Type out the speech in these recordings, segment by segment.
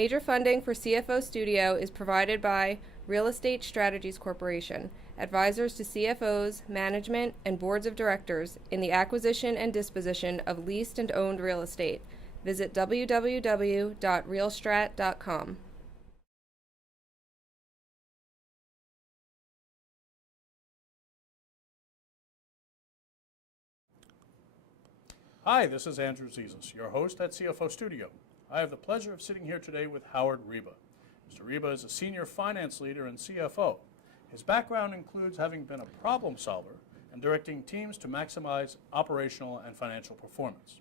Major funding for CFO Studio is provided by Real Estate Strategies Corporation, advisors to CFOs, management, and boards of directors in the acquisition and disposition of leased and owned real estate. Visit www.realstrat.com. Hi, this is Andrew Zizas, your host at CFO Studio. I have the pleasure of sitting here today with Howard Reba. Mr. Reba is a senior finance leader and CFO. His background includes having been a problem solver and directing teams to maximize operational and financial performance.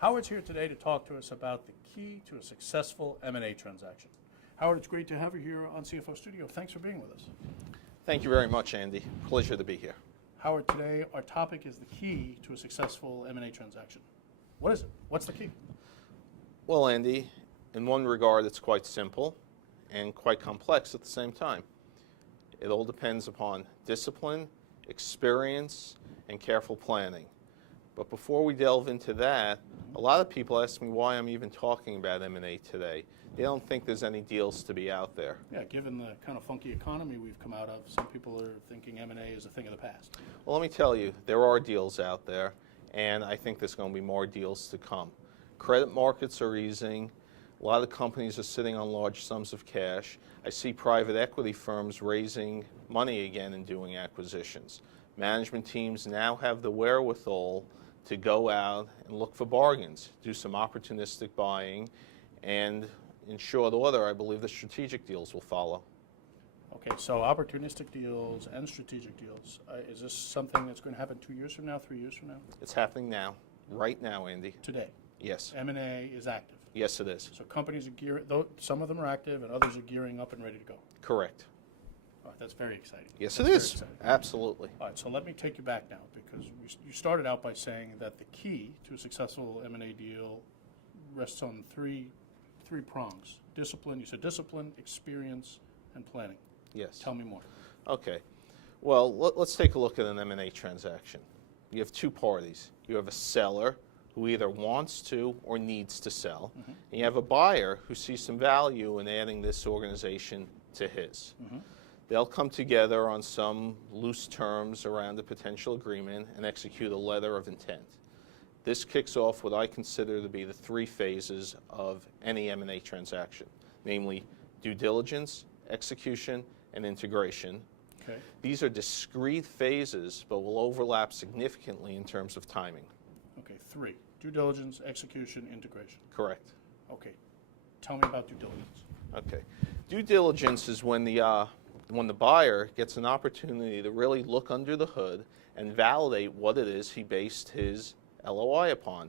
Howard's here today to talk to us about the key to a successful M&A transaction. Howard, it's great to have you here on CFO Studio. Thanks for being with us. Thank you very much, Andy. Pleasure to be here. Howard, today our topic is the key to a successful M&A transaction. What is it? What's the key? Well, Andy, in one regard, it's quite simple and quite complex at the same time. It all depends upon discipline, experience, and careful planning. But before we delve into that, a lot of people ask me why I'm even talking about M&A today. They don't think there's any deals to be out there. Yeah, given the kind of funky economy we've come out of, some people are thinking M&A is a thing of the past. Well, let me tell you, there are deals out there, and I think there's going to be more deals to come. Credit markets are easing. A lot of companies are sitting on large sums of cash. I see private equity firms raising money again and doing acquisitions. Management teams now have the wherewithal to go out and look for bargains, do some opportunistic buying, and in short order, I believe the strategic deals will follow. Okay, so opportunistic deals and strategic deals. Is this something that's going to happen 2 years from now, 3 years from now? It's happening now, right now, Andy. Today? Yes. M&A is active? Yes, it is. So companies are gearing, some of them are active and others are gearing up and ready to go? Correct. All right, that's very exciting. Yes, it is. Absolutely. All right, so let me take you back now, because you started out by saying that the key to a successful M&A deal rests on three prongs. Discipline, you said discipline, experience, and planning. Yes. Tell me more. Okay. Well, let's take a look at an M&A transaction. You have two parties. You have a seller who either wants to or needs to sell, and you have a buyer who sees some value in adding this organization to his. They'll come together on some loose terms around a potential agreement and execute a letter of intent. This kicks off what I consider to be the three phases of any M&A transaction, namely due diligence, execution, and integration. Okay. These are discrete phases, but will overlap significantly in terms of timing. Okay, three. Due diligence, execution, integration. Correct. Okay. Tell me about due diligence. Okay. Due diligence is when the buyer gets an opportunity to really look under the hood and validate what it is he based his LOI upon.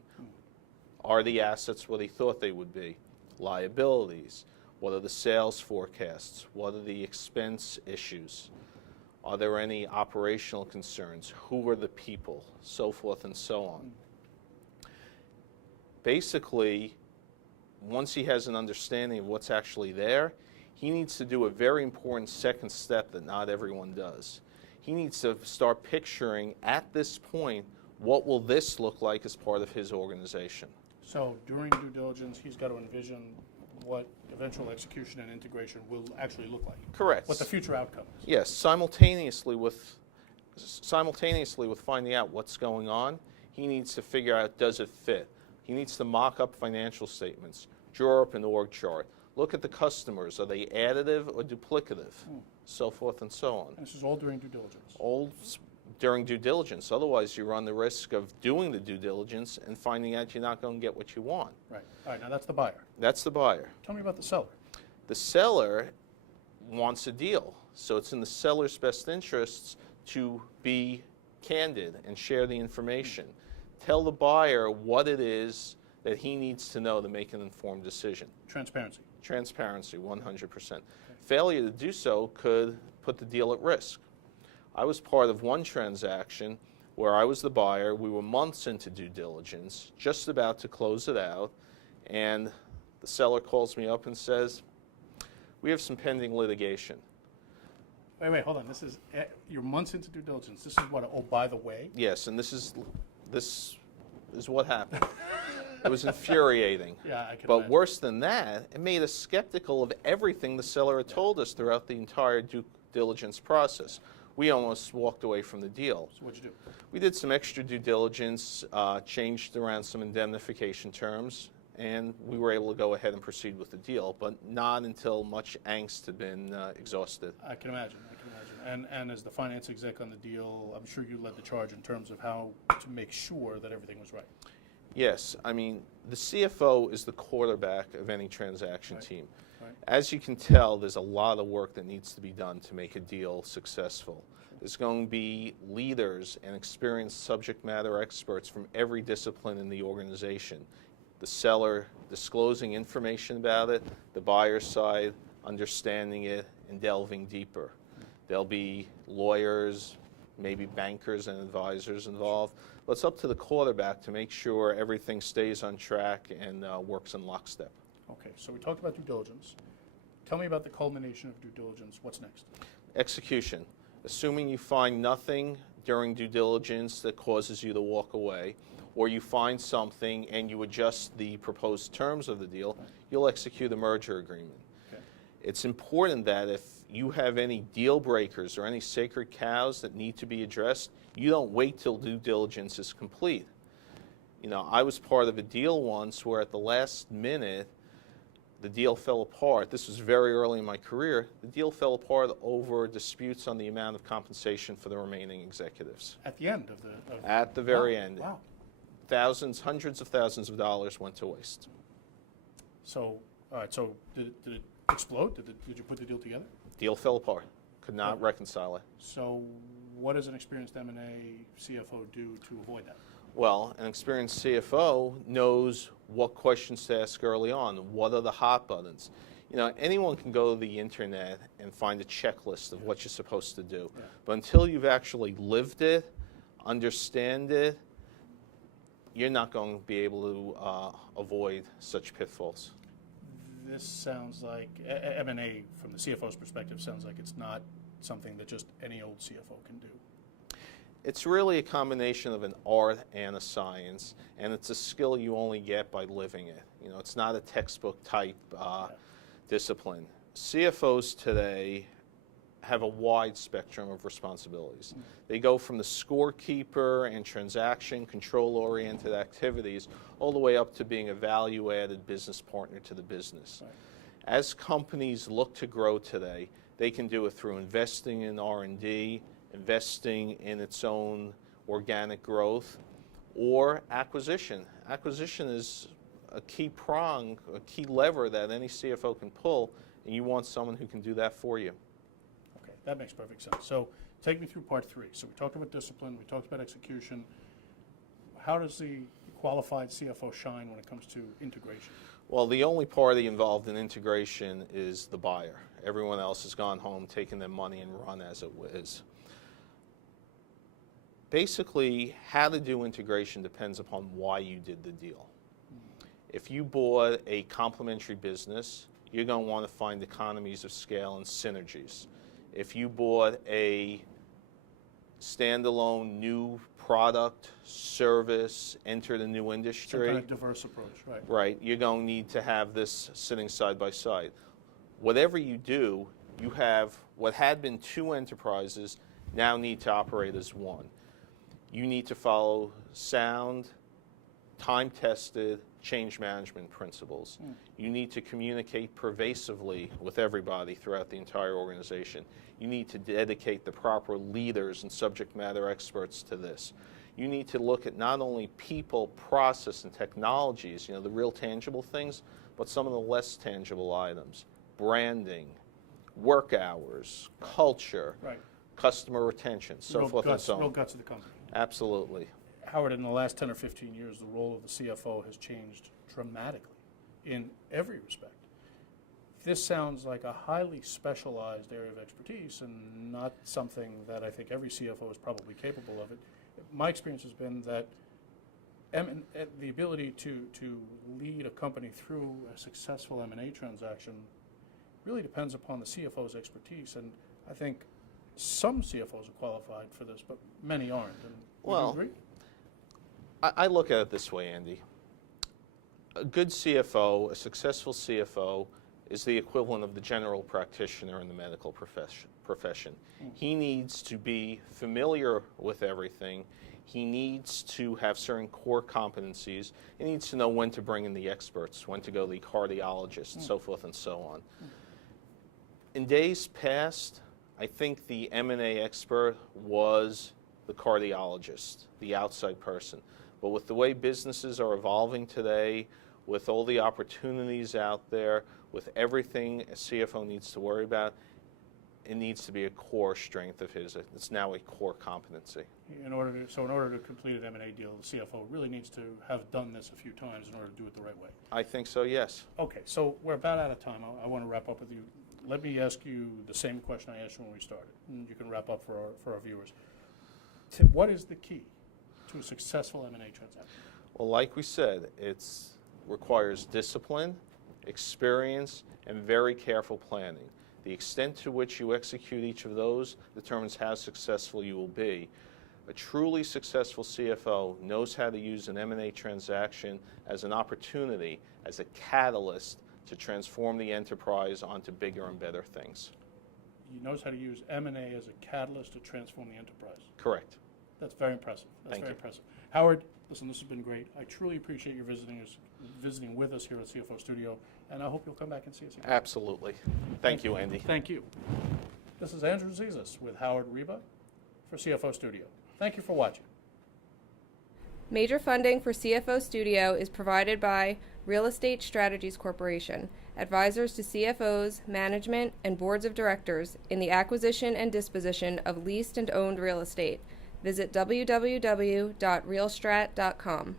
Are the assets what he thought they would be? Liabilities? What are the sales forecasts? What are the expense issues? Are there any operational concerns? Who are the people? So forth and so on. Basically, once he has an understanding of what's actually there, he needs to do a very important second step that not everyone does. He needs to start picturing at this point, what will this look like as part of his organization? So during due diligence, he's got to envision what eventual execution and integration will actually look like. Correct. What the future outcome is. Yes, simultaneously with finding out what's going on, he needs to figure out, does it fit? He needs to mock up financial statements, draw up an org chart, look at the customers, are they additive or duplicative, so forth and so on. And this is all during due diligence. All during due diligence. Otherwise, you run the risk of doing the due diligence and finding out you're not going to get what you want. Right. All right, now that's the buyer. That's the buyer. Tell me about the seller. The seller wants a deal, so it's in the seller's best interests to be candid and share the information. Tell the buyer what it is that he needs to know to make an informed decision. Transparency. Transparency, 100%. Okay. Failure to do so could put the deal at risk. I was part of one transaction where I was the buyer. We were months into due diligence, just about to close it out, and the seller calls me up and says, we have some pending litigation. Wait, hold on. This is, you're months into due diligence. This is what, oh, by the way? Yes, and this is what happened. It was infuriating. Yeah, I can But imagine. worse than that, it made us skeptical of everything the seller had told us throughout the entire due diligence process. We almost walked away from the deal. So what'd you do? We did some extra due diligence, changed around some indemnification terms, and we were able to go ahead and proceed with the deal, but not until much angst had been exhausted. I can imagine. And as the finance exec on the deal, I'm sure you led the charge in terms of how to make sure that everything was right. Yes, I mean, the CFO is the quarterback of any transaction team. Right. As you can tell, there's a lot of work that needs to be done to make a deal successful. There's going to be leaders and experienced subject matter experts from every discipline in the organization. The seller disclosing information about it, the buyer's side understanding it and delving deeper. There'll be lawyers, maybe bankers and advisors involved. But it's up to the quarterback to make sure everything stays on track and works in lockstep. Okay, so we talked about due diligence. Tell me about the culmination of due diligence. What's next? Execution. Assuming you find nothing during due diligence that causes you to walk away, or you find something and you adjust the proposed terms of the deal, you'll execute a merger agreement. Okay. It's important that if you have any deal breakers or any sacred cows that need to be addressed, you don't wait till due diligence is complete. You know, I was part of a deal once where at the last minute, the deal fell apart. This was very early in my career. The deal fell apart over disputes on the amount of compensation for the remaining executives. At the end of the... At the very end. Wow. Thousands, hundreds of thousands of dollars went to waste. So, all right, so did it explode? Did you put the deal together? Deal fell apart. Could not reconcile it. So what does an experienced M&A CFO do to avoid that? Well, an experienced CFO knows what questions to ask early on. What are the hot buttons? You know, anyone can go to the internet and find a checklist of what you're supposed to do. Yeah. But until you've actually lived it, understand it, you're not going to be able to avoid such pitfalls. This sounds like, M&A from the CFO's perspective sounds like it's not something that just any old CFO can do. It's really a combination of an art and a science, and it's a skill you only get by living it. You know, it's not a textbook type discipline. CFOs today have a wide spectrum of responsibilities. They go from the scorekeeper and transaction control-oriented activities all the way up to being a value-added business partner to the business. Right. As companies look to grow today, they can do it through investing in R&D, investing in its own organic growth, or acquisition. Acquisition is a key prong, a key lever that any CFO can pull, and you want someone who can do that for you. Okay, that makes perfect sense. So take me through part three. So we talked about discipline, we talked about execution. How does the qualified CFO shine when it comes to integration? Well, the only party involved in integration is the buyer. Everyone else has gone home, taken their money, and run as it is. Basically, how to do integration depends upon why you did the deal. If you bought a complementary business, you're going to want to find economies of scale and synergies. If you bought a standalone new product, service, entered a new industry, Some kind of diverse approach, right? right, you're going to need to have this sitting side by side. Whatever you do, you have what had been two enterprises now need to operate as one. You need to follow sound, time-tested change management principles. You need to communicate pervasively with everybody throughout the entire organization. You need to dedicate the proper leaders and subject matter experts to this. You need to look at not only people, process, and technologies, you know, the real tangible things, but some of the less tangible items. Branding, work hours, culture, Right. customer retention, so forth and so on. Real guts of the company. Absolutely. Howard, in the last 10 or 15 years, the role of the CFO has changed dramatically in every respect. This sounds like a highly specialized area of expertise and not something that I think every CFO is probably capable of. My experience has been that the ability to lead a company through a successful M&A transaction really depends upon the CFO's expertise, and I think some CFOs are qualified for this, but many aren't. And would you Well, agree? I look at it this way, Andy. A good CFO, a successful CFO, is the equivalent of the general practitioner in the medical profession. He needs to be familiar with everything. He needs to have certain core competencies. He needs to know when to bring in the experts, when to go to the cardiologist, so forth and so on. In days past, I think the M&A expert was the cardiologist, the outside person. But with the way businesses are evolving today, with all the opportunities out there, with everything a CFO needs to worry about, it needs to be a core strength of his. It's now a core competency. In order to complete an M&A deal, the CFO really needs to have done this a few times in order to do it the right way. I think so, yes. Okay, so we're about out of time. I want to wrap up with you. Let me ask you the same question I asked you when we started, and you can wrap up for our viewers. Tim, what is the key to a successful M&A transaction? Well, like we said, it requires discipline, experience, and very careful planning. The extent to which you execute each of those determines how successful you will be. A truly successful CFO knows how to use an M&A transaction as an opportunity, as a catalyst to transform the enterprise onto bigger and better things. He knows how to use M&A as a catalyst to transform the enterprise. Correct. That's very impressive. Thank you. Impressive. Howard, listen, this has been great. I truly appreciate your visiting with us here at CFO Studio, and I hope you'll come back and see us again. Absolutely. Thank you, Andy. Thank you. This is Andrew Zizas with Howard Reba for CFO Studio. Thank you for watching. Major funding for CFO Studio is provided by Real Estate Strategies Corporation, advisors to CFOs, management, and boards of directors in the acquisition and disposition of leased and owned real estate. Visit www.realstrat.com.